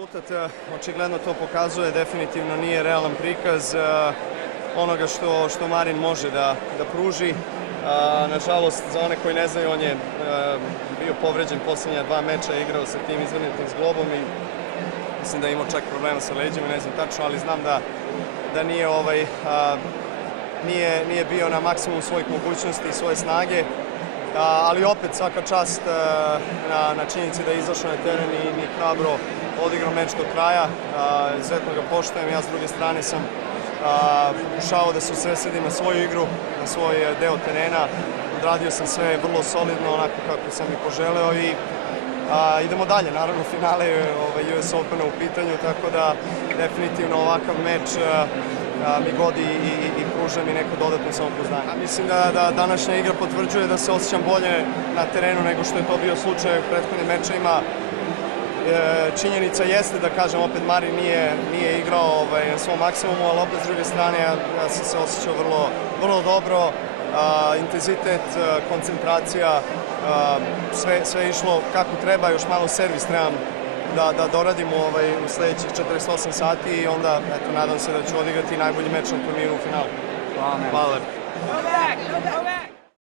rezultat očigledno to pokazuje, definitivno nije realan prikaz onoga što Marin može da pruži. Nažalost, za one koji ne znaju, on je bio povređen posljednja 2 meča, igrao sa tim izvrnutim zglobom i mislim da je imao čak problema sa leđima, ne znam tačno, ali znam da nije bio na maksimum svojih mogućnosti i svoje snage. Ali opet svaka čast na činjenici da je izašao na teren i hrabro odigrao meč do kraja. Izuzetno ga poštujem, ja s druge strane sam pokušao da se usredsredim na svoju igru, na svoj deo terena. Odradio sam sve vrlo solidno, onako kako sam i poželeo i idemo dalje. Naravno, finale je US Opena u pitanju, tako da definitivno ovakav meč mi godi i pruža mi neko dodatno samopouzdanje. Mislim da današnja igra potvrđuje da se osjećam bolje na terenu nego što je to bio slučaj u prethodnim mečevima. Činjenica jeste da, kažem, opet Marin nije igrao na svom maksimumu, ali opet s druge strane ja sam se osjećao vrlo dobro. Intenzitet, koncentracija, sve je išlo kako treba, još malo servis trebam da doradimo u sledećih 48 sati i onda, eto, nadam se da ću odigrati najbolji meč na turniru u finalu. Hvala. Hvala.